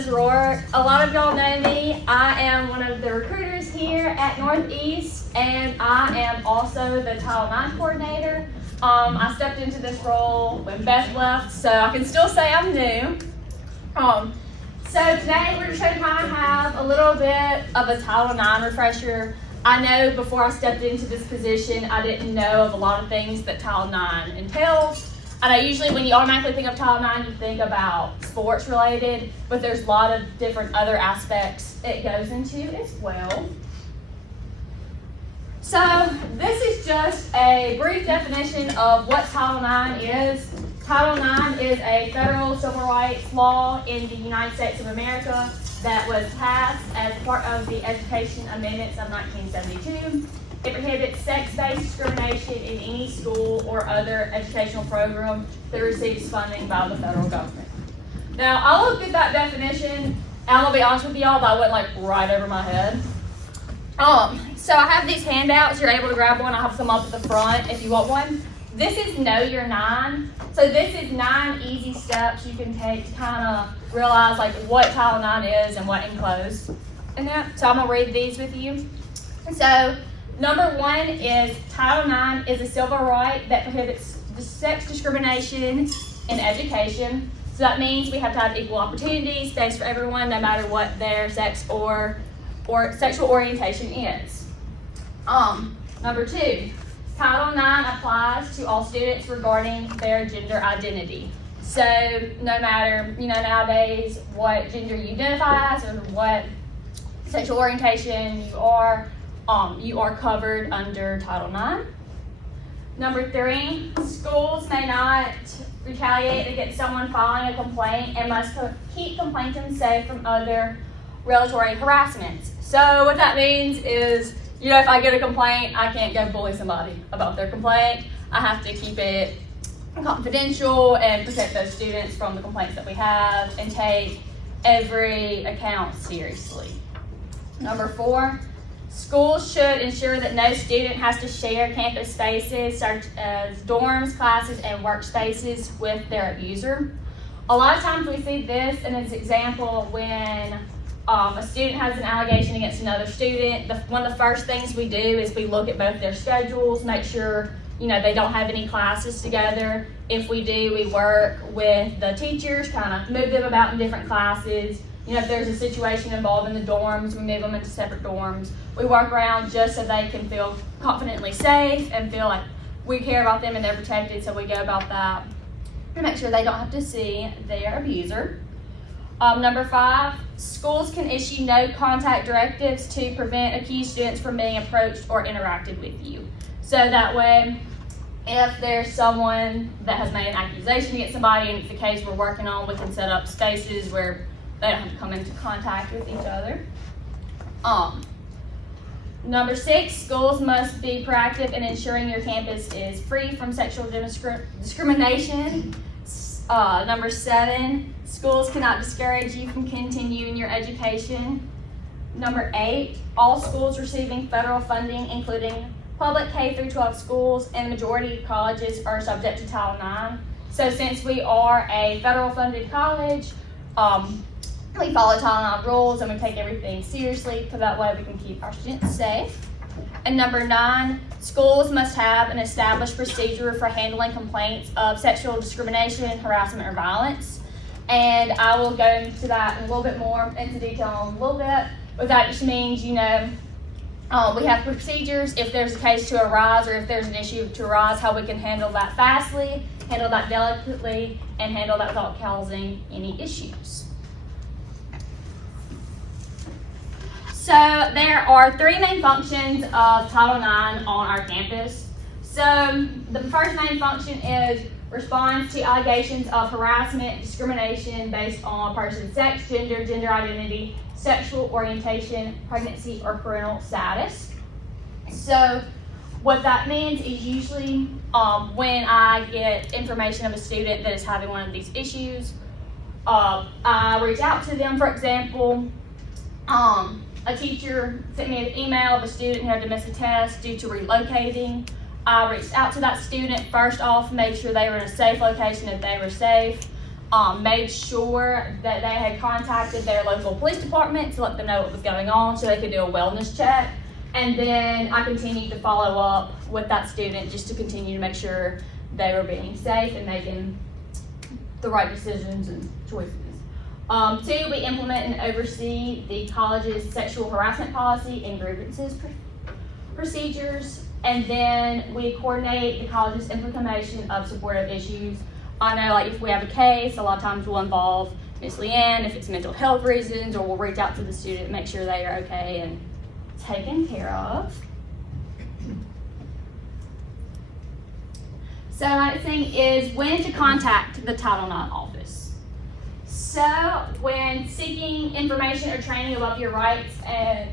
is Roark. A lot of y'all know me. I am one of the recruiters here at Northeast, and I am also the Title IX coordinator. I stepped into this role when Beth left, so I can still say I'm new. So today we're just going to kind of have a little bit of a Title IX refresher. I know before I stepped into this position, I didn't know of a lot of things that Title IX entails. I know usually when you automatically think of Title IX, you think about sports related, but there's a lot of different other aspects it goes into as well. So this is just a brief definition of what Title IX is. Title IX is a federal civil rights law in the United States of America that was passed as part of the Education Amendments of 1972. It prohibits sex-based discrimination in any school or other educational program that receives funding by the federal government. Now, I looked at that definition, and I'm gonna be honest with y'all, that went like right over my head. So I have these handouts. You're able to grab one. I'll have some up at the front if you want one. This is Know Your 9. So this is 9 easy steps you can take to kind of realize like what Title IX is and what enclosed in that. So I'm gonna read these with you. So number 1 is Title IX is a civil right that prohibits sex discrimination in education. So that means we have to have equal opportunity, space for everyone, no matter what their sex or sexual orientation is. Number 2, Title IX applies to all students regarding their gender identity. So no matter, nowadays what gender you identify as or what sexual orientation you are covered under Title IX. Number 3, schools may not retaliate against someone filing a complaint and must keep complainants safe from other retaliatory harassments. So what that means is, if I get a complaint, I can't go bully somebody about their complaint. I have to keep it confidential and protect those students from the complaints that we have and take every account seriously. Number 4, schools should ensure that no student has to share campus spaces such as dorms, classes, and workspaces with their abuser. A lot of times we see this in an example when a student has an allegation against another student. One of the first things we do is we look at both their schedules, make sure they don't have any classes together. If we do, we work with the teachers, kind of move them about in different classes. If there's a situation involving the dorms, we move them into separate dorms. We work around just so they can feel confidently safe and feel like we care about them and they're protected, so we go about that to make sure they don't have to see their abuser. Number 5, schools can issue no contact directives to prevent accused students from being approached or interacted with you. So that way, if there's someone that has made an accusation against somebody and it's the case we're working on, we can set up spaces where they don't have to come into contact with each other. Number 6, schools must be proactive in ensuring your campus is free from sexual discrimination. Number 7, schools cannot discourage you from continuing your education. Number 8, all schools receiving federal funding, including public K-12 schools and the majority of colleges, are subject to Title IX. So since we are a federal funded college, we follow Title IX rules and we take everything seriously so that way we can keep our students safe. And number 9, schools must have an established procedure for handling complaints of sexual discrimination, harassment, or violence. And I will go into that in a little bit more into detail in a little bit, but that just means, we have procedures if there's a case to arise or if there's an issue to arise, how we can handle that fastly, handle that delicately, and handle that without causing any issues. So there are 3 main functions of Title IX on our campus. So the first main function is response to allegations of harassment, discrimination based on a person's sex, gender identity, sexual orientation, pregnancy, or parental status. So what that means is usually when I get information of a student that is having one of these issues, I reach out to them. For example, a teacher sent me an email of a student who had to miss a test due to relocating. I reached out to that student first off, made sure they were in a safe location, that they were safe. made sure that they had contacted their local police department to let them know what was going on so they could do a wellness check. And then I continued to follow up with that student just to continue to make sure they were being safe and making the right decisions and choices. 2, we implement and oversee the college's sexual harassment policy and grievances procedures. And then we coordinate the college's implementation of supportive issues. I know, like, if we have a case, a lot of times we'll involve Miss Leanne if it's mental health reasons, or we'll reach out to the student and make sure they are okay and taken care of. So the next thing is when to contact the Title IX office. So when seeking information or training about your rights and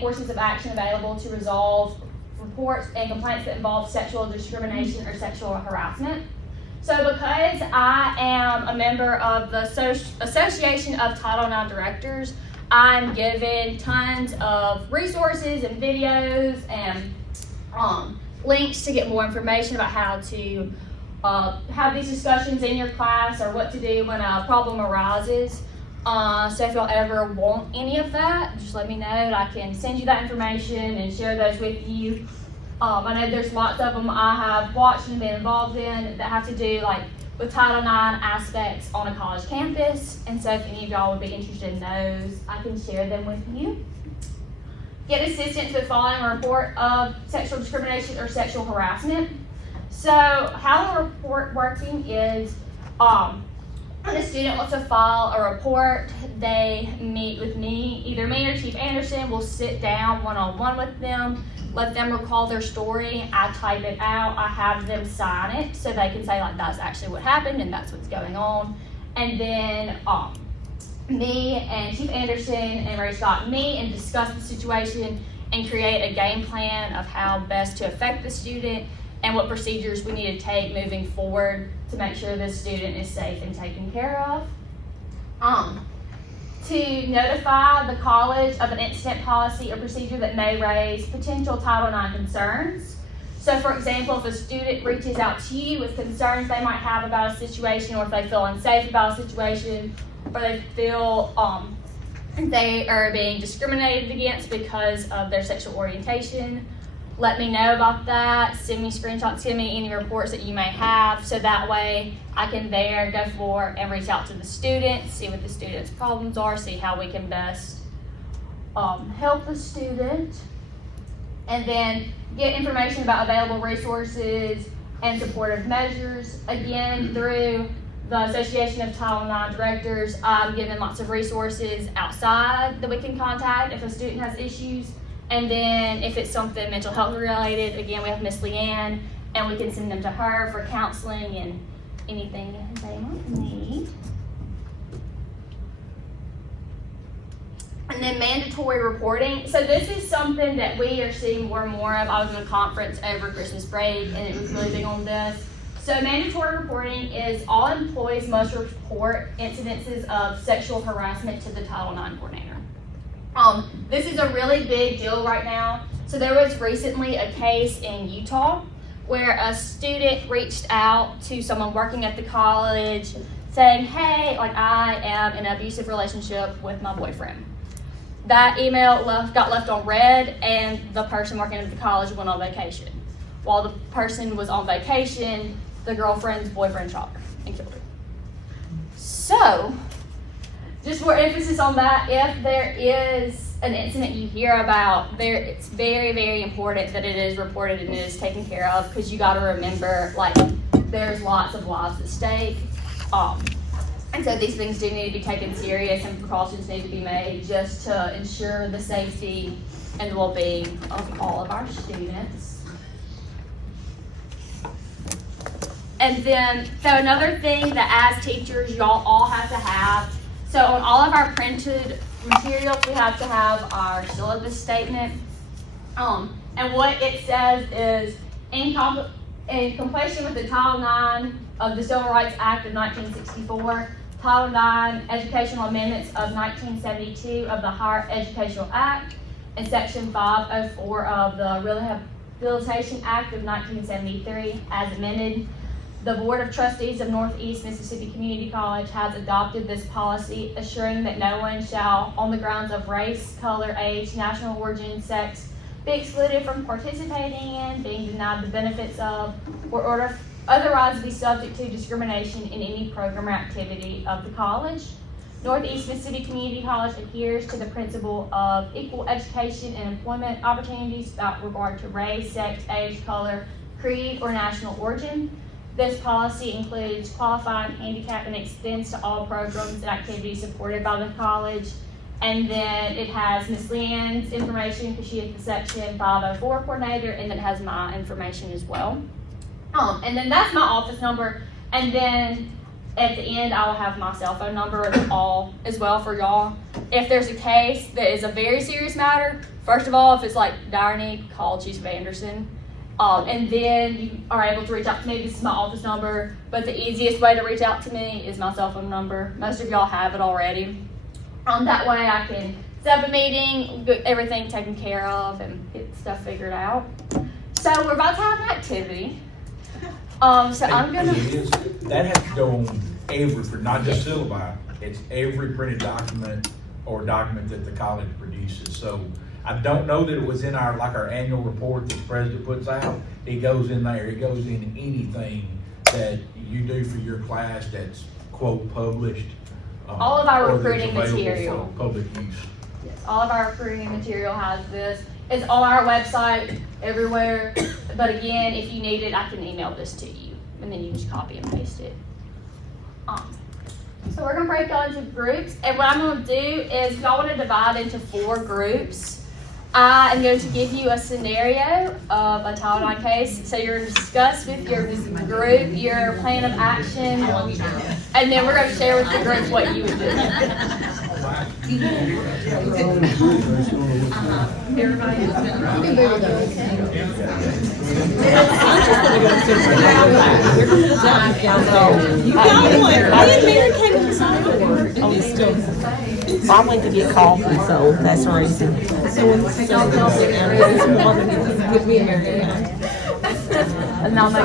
courses of action available to resolve reports and complaints that involve sexual discrimination or sexual harassment. So because I am a member of the Association of Title IX Directors, I'm given tons of resources and videos and links to get more information about how to have these discussions in your class or what to do when a problem arises. So if y'all ever want any of that, just let me know and I can send you that information and share those with you. I know there's lots of them I have watched and been involved in that have to do like with Title IX aspects on a college campus. And so if any of y'all would be interested in those, I can share them with you. Get assistance with filing a report of sexual discrimination or sexual harassment. So how the report working is when a student wants to file a report, they meet with me, either me or Chief Anderson. We'll sit down one-on-one with them, let them recall their story. I type it out, I have them sign it so they can say like that's actually what happened and that's what's going on. And then me and Chief Anderson and Ray Scott meet and discuss the situation and create a game plan of how best to affect the student and what procedures we need to take moving forward to make sure this student is safe and taken care of. To notify the college of an incident policy or procedure that may raise potential Title IX concerns. So for example, if a student reaches out to you with concerns they might have about a situation, or if they feel unsafe about a situation, or they feel they are being discriminated against because of their sexual orientation, let me know about that. Send me screenshots, send me any reports that you may have, so that way I can go forward and reach out to the student, see what the student's problems are, see how we can best help the student, and then get information about available resources and supportive measures. Again, through the Association of Title IX Directors, I'm given lots of resources outside that we can contact if a student has issues. And then if it's something mental health related, again, we have Miss Leanne, and we can send them to her for counseling and anything they might need. And then mandatory reporting. So this is something that we are seeing more and more of. I was in a conference over Christmas break, and it was really big on this. So mandatory reporting is all employees must report incidences of sexual harassment to the Title IX coordinator. This is a really big deal right now. So there was recently a case in Utah where a student reached out to someone working at the college saying, hey, like I am in an abusive relationship with my boyfriend. That email got left on read, and the person working at the college went on vacation. While the person was on vacation, the girlfriend's boyfriend shot her and killed her. So, just for emphasis on that, if there is an incident you hear about, it's very, very important that it is reported and it is taken care of, because you got to remember, like, there's lots of lives at stake. And so these things do need to be taken serious, and precautions need to be made just to ensure the safety and the well-being of all of our students. And then, so another thing that as teachers, y'all all have to have, so on all of our printed materials, we have to have our syllabus statement. And what it says is, in completion with the Title IX of the Civil Rights Act of 1964, Title IX Educational Amendments of 1972 of the Higher Educational Act, and Section 504 of the Rehabilitation Act of 1973 as amended, The Board of Trustees of Northeast Mississippi Community College has adopted this policy, assuring that no one shall, on the grounds of race, color, age, national origin, sex, be excluded from participating in, being denied the benefits of, or otherwise be subject to discrimination in any program or activity of the college. Northeast Mississippi Community College adheres to the principle of equal education and employment opportunities without regard to race, sex, age, color, creed, or national origin. This policy includes qualified handicap and extends to all programs and activities supported by the college. And then it has Ms. Leanne's information because she is the Section 504 coordinator, and then it has my information as well. And then that's my office number. And then at the end, I will have my cell phone number all as well for y'all. If there's a case that is a very serious matter, first of all, if it's like dire need, call Chief Anderson. And then you are able to reach out to me. This is my office number, but the easiest way to reach out to me is my cell phone number. Most of y'all have it already. That way I can set up a meeting, get everything taken care of, and get stuff figured out. So we're about to have an activity. So I'm gonna. That has to go on every, for not just syllabi, it's every printed document or document that the college produces. So I don't know that it was in our, like our annual report that the president puts out. It goes in there. It goes in anything that you do for your class that's quote published. All of our recruiting material. For public use. Yes, all of our recruiting material has this. It's on our website everywhere. But again, if you need it, I can email this to you, and then you just copy and paste it. So we're gonna break y'all into groups, and what I'm gonna do is y'all want to divide into 4 groups. I am going to give you a scenario of a Title IX case. So you're going to discuss with your group your plan of action, and then we're going to share with the group what you would do. I went to get coffee, so that's the reason. Give me a American. And I'll make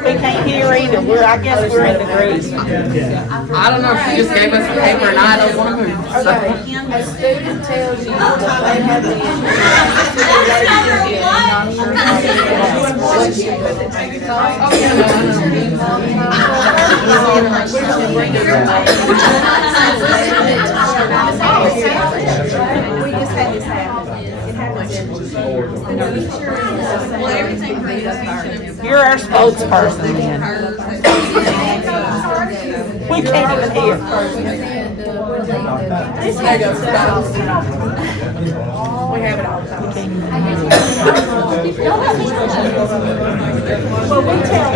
We can't hear either. I guess we're in the group. I don't know if she just gave us a paper and I don't want to move. A student tells you that they have the we just had this happen. It happens You're our spokesperson then. We can't even hear. We have it all the time. Well, we tell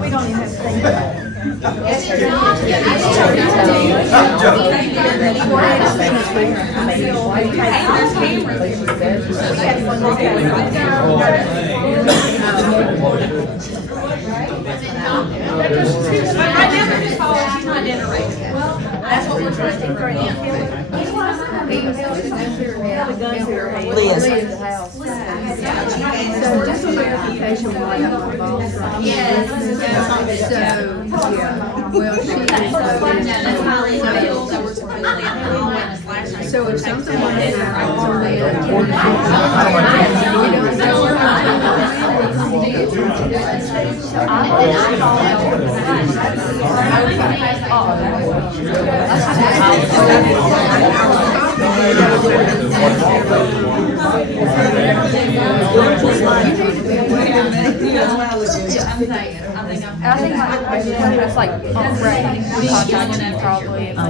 we don't even have to think about it. That's what we're trying to for him. So just a verification while I'm on ball. Yes. Well, she is. So if something like that I think my question is like Ray. We contact you probably if you know.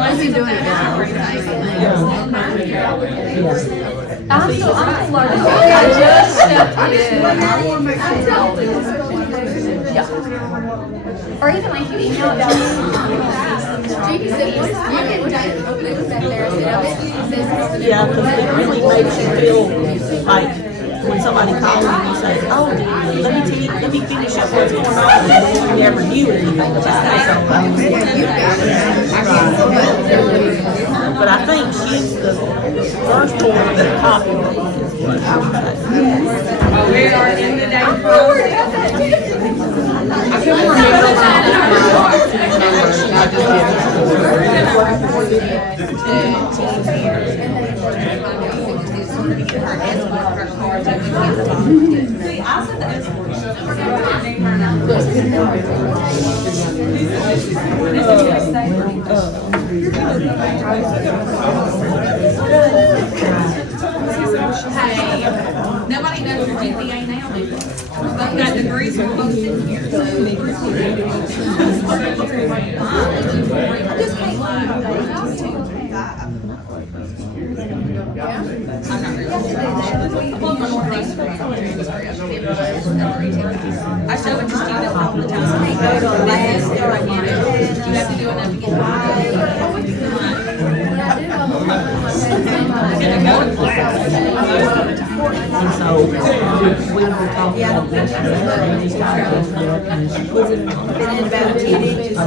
I've been doing it I'm still learning. I just stepped in. Yeah. Or even like you email it down. Judy said, once I didn't look back there, I said, I bet Judy said something. Yeah, because it really makes you feel like when somebody calls you and you say, oh, let me finish up what's going on, and then you never knew anything about it. But I think she's the first one to copy me. We are in the day. I couldn't remember Hey, nobody knows your GPA now, do they? Both got degrees from both sitting here, so. I just can't lie. I show it to students all the time. You have to do enough to get And so we were talking about this, and they started and she puts it on. And in about 10 inches.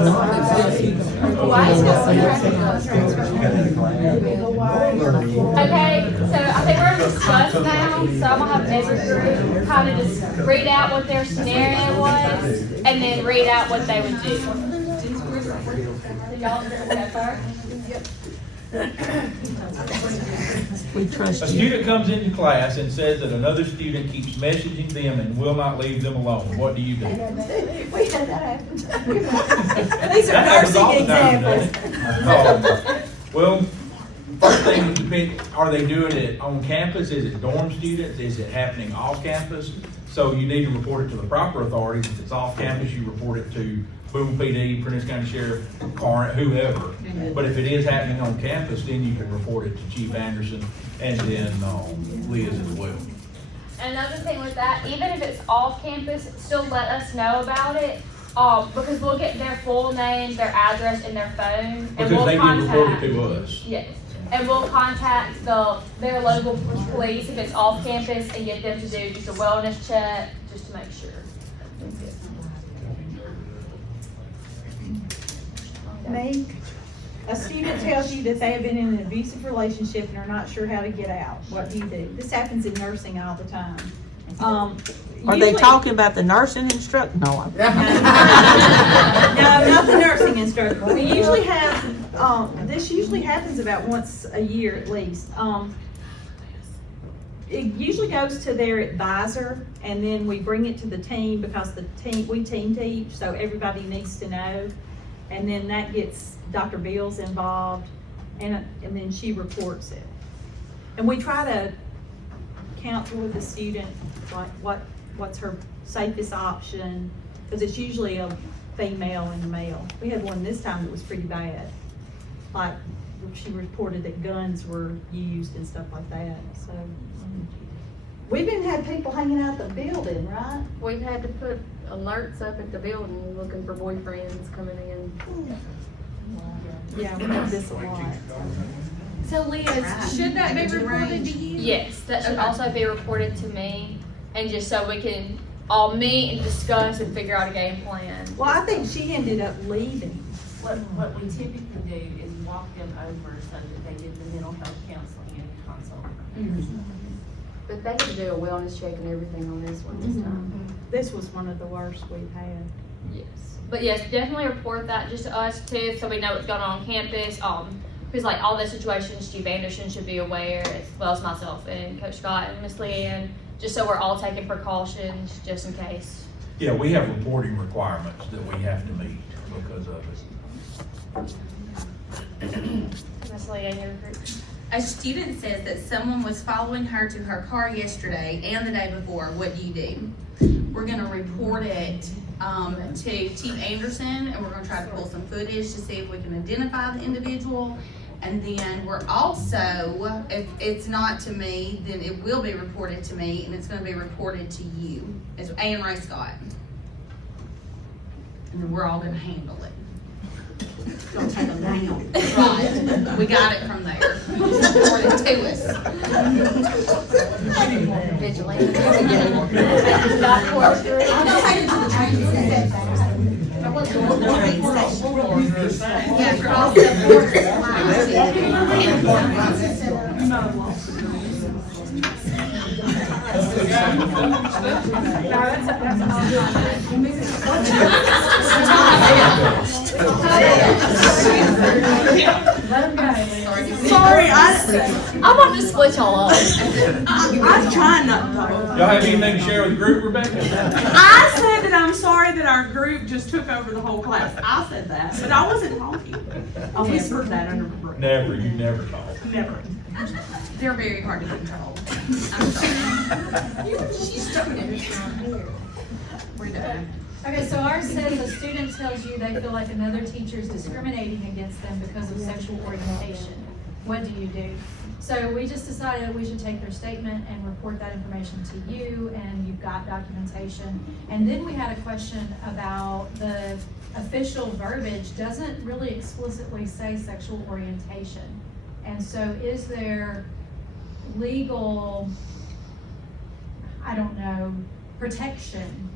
Okay, so I think we're gonna discuss now, so I'm gonna have every group kind of just read out what their scenario was, and then read out what they would do. Y'all go first? We trust A you. student comes into class and says that another student keeps messaging them and will not leave them alone. What do you do? We had that happen. These are That happens all nursing the time, examples. doesn't it? Well, first thing, depend, are they doing it on campus? Is it dorm students? Is it happening off campus? So you need to report it to the proper authorities. If it's off campus, you report it to Boone PD, Prentice County Sheriff, Corinth, whoever. But if it is happening on campus, then you can report it to Chief Anderson and then Liz as well. Another thing with that, even if it's off campus, still let us know about it, because we'll get their full name, their address, and their phone, and Because we'll they get reported contact. to us. Yes, and we'll contact their local police if it's off campus and get them to do just a wellness check, just to make sure. Me, a student tells you that they have been in an abusive relationship and are not sure how to get out. What do you do? This happens in nursing all the time. Are they Usually- talking about the nursing instructor? No. No, not the nursing instructor. We usually have, this usually happens about once a year at least. It usually goes to their advisor, and then we bring it to the team because we team teach, so everybody needs to know. And then that gets Dr. Beals involved, and then she reports it. And we try to counsel with the student, like what's her safest option, because it's usually a female and a male. We had one this time that was pretty bad. Like, she reported that guns were used and stuff like that, so. We've even had people hanging out the building, right? We've had to put alerts up at the building looking for boyfriends coming in. Yeah, we have this a lot. So Liz, should that be reported to you? Yes, that should also be reported to me, and just so we can all meet and discuss and figure out a game plan. Well, I think she ended up leaving. What we typically do is walk them over so that they did the mental health counseling and consult. But they could do a wellness check and everything on this one this time. This was one of the worst we've had. Yes. But yes, definitely report that just to us too, so we know what's going on campus. Because like all the situations, Chief Anderson should be aware, as well as myself and Coach Scott and Miss Leanne, just so we're all taking precautions just in case. Yeah, we have reporting requirements that we have to meet because of it. Miss Leanne, your group. A student says that someone was following her to her car yesterday and the day before. What do you do? We're gonna report it to Chief Anderson, and we're gonna try to pull some footage to see if we can identify the individual. And then we're also, if it's not to me, then it will be reported to me, and it's gonna be reported to you, as Ann Ray Scott. And then we're all gonna handle it. Gonna take them down. Right, we got it from there. Just report it to us. Vigilante. Yeah, for all the Sorry, I'm about to split y'all up. I'm trying not to. Y'all have anything to share with the group, Rebecca? I said that I'm sorry that our group just took over the whole class. I said that, but I wasn't talking. I whispered that under the breath. Never, you never talk. Never. They're very hard to control. I'm sorry. She's starting. We're done. Okay, so ours says a student tells you they feel like another teacher is discriminating against them because of sexual orientation. What do you do? So we just decided that we should take their statement and report that information to you, and you've got documentation. And then we had a question about the official verbiage doesn't really explicitly say sexual orientation. And so is there legal, I don't know, protection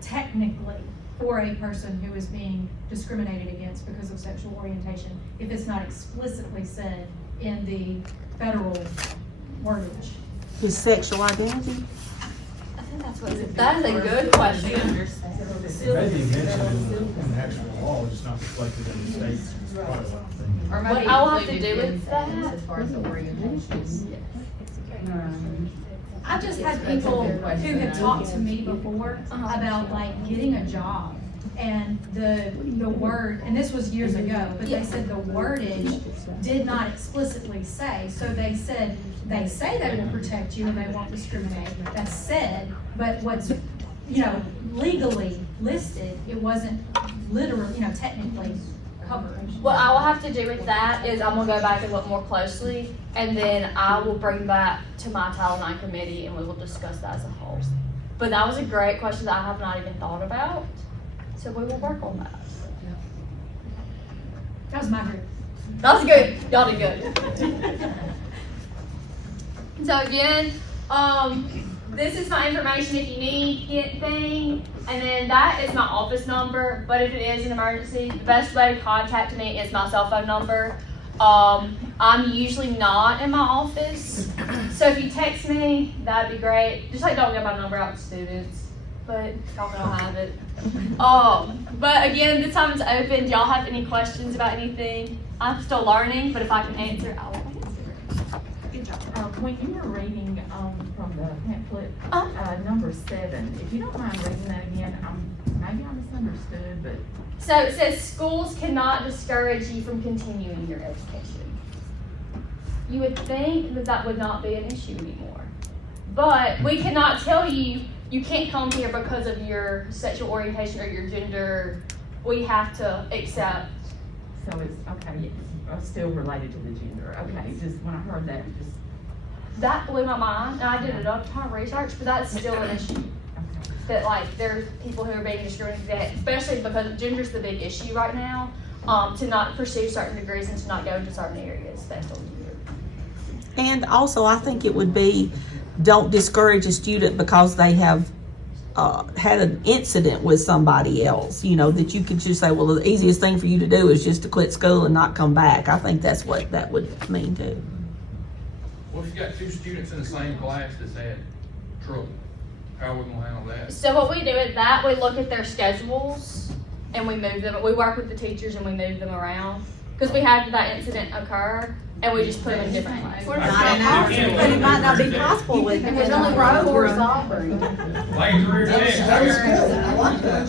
technically for a person who is being discriminated against because of sexual orientation if it's not explicitly said in the federal wordage? His sexual identity? I think that's what it is. That is a good question. Maybe mentioned in the actual law, it's not reflected in the state's quite a lot of things. Or What maybe I'll have to included do in with that. things as far as the orientation. I've just had people who have talked to me before about like getting a job and the word, and this was years ago, but they said the wordage did not explicitly say, so they said, they say they will protect you and they won't discriminate, that's said, but what's, legally listed, it wasn't literally, technically covered. What I will have to do with that is I'm gonna go back and look more closely, and then I will bring that to my Title IX committee and we will discuss that as a whole. But that was a great question that I have not even thought about, so we will work on that. That was my group. That was good, y'all did good. So again, this is my information if you need anything, and then that is my office number, but if it is an emergency, the best way to contact me is my cell phone number. I'm usually not in my office, so if you text me, that'd be great. Just don't get my number out to students, but y'all know I have it. But again, this time it's open. Do y'all have any questions about anything? I'm still learning, but if I can answer, I will answer. When you were reading, from the pamphlet, number 7, if you don't mind reading that again, maybe I misunderstood, but. So it says schools cannot discourage you from continuing your education. You would think that that would not be an issue anymore. But we cannot tell you, you can't come here because of your sexual orientation or your gender. We have to accept. So it's, okay, it's still related to the gender. Okay, just when I heard that, just. That blew my mind, and I did a ton of research, but that's still an issue. That there's people who are being discriminated against, especially because gender's the big issue right now, to not pursue certain degrees and to not go into certain areas based on gender. And also, I think it would be, don't discourage a student because they have had an incident with somebody else, that you could just say, well, the easiest thing for you to do is just to quit school and not come back. I think that's what that would mean too. What if you got 2 students in the same class that's had trouble? How are we gonna handle that? So what we do is that we look at their schedules and we move them. We work with the teachers and we move them around because we had that incident occur and we just put them in different classes. But it might not be possible with. There's only one course offering. Like career tech.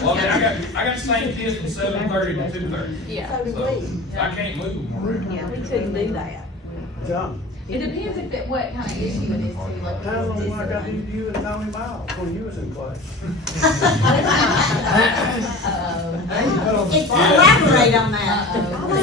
Well, then I got the same kids from 7:30 to 2:30. Yeah. So I can't move them around. Yeah, we couldn't do that. John, It depends what kind of issue it is too, like. how long I got to you and Tommy Miles when you was in class? Elaborate on that.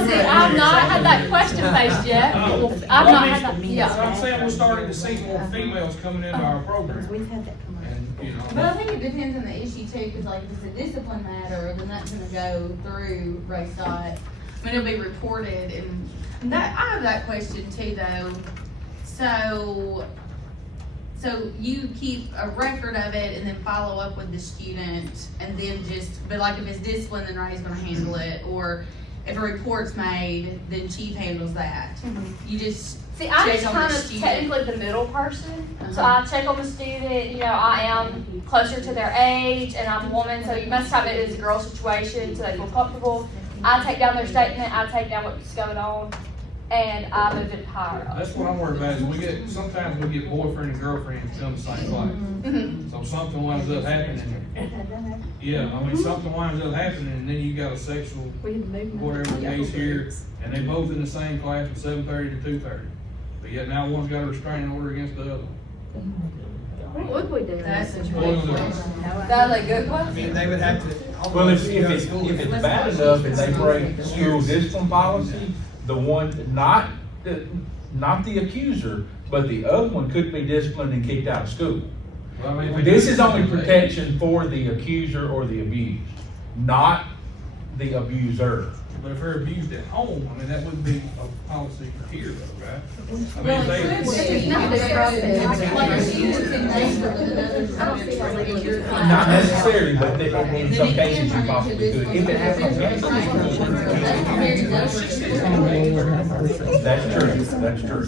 See, I've not had that question faced yet. I've not had that. So Yeah. I'm saying we're starting to see more females coming into our program. We've had that come up. And, But I think it depends on the issue too, because like if it's a discipline matter, then that's gonna go through race dot. I mean, it'll be reported, and that, I have that question too, though. So you keep a record of it and then follow up with the student, and then but like if it's discipline, then Ray's gonna handle it, or if a report's made, then Chief handles that. You just See, I'm check just on the kind of student. technically the middle person. So I check on the student, you know, I am closer to their age and I'm a woman, so most of the time it is a girl situation, so they feel comfortable. I take down their statement, I take down what's going on, and I move it higher up. That's what I'm worried about, is sometimes we get boyfriend and girlfriends come the same class. So something winds up happening. Yeah, I mean, something winds up happening, and then you got a sexual, whatever case here, and they both in the same class from 7:30 to 2:30. But yet now one's got a restraining order against the other one. What would we do? That's a What was it? That's a good one. I mean, they would have to. Well, if it's bad enough and they break school discipline policy, the one, not the accuser, but the other one could be disciplined and kicked out of school. Well, I mean, if we This do- is only protection for the accuser or the abused, not the abuser. But if they're abused at home, I mean, that wouldn't be a policy here though, right? I mean, Not necessarily, but in some cases you possibly could. If it happens. That's true, that's true.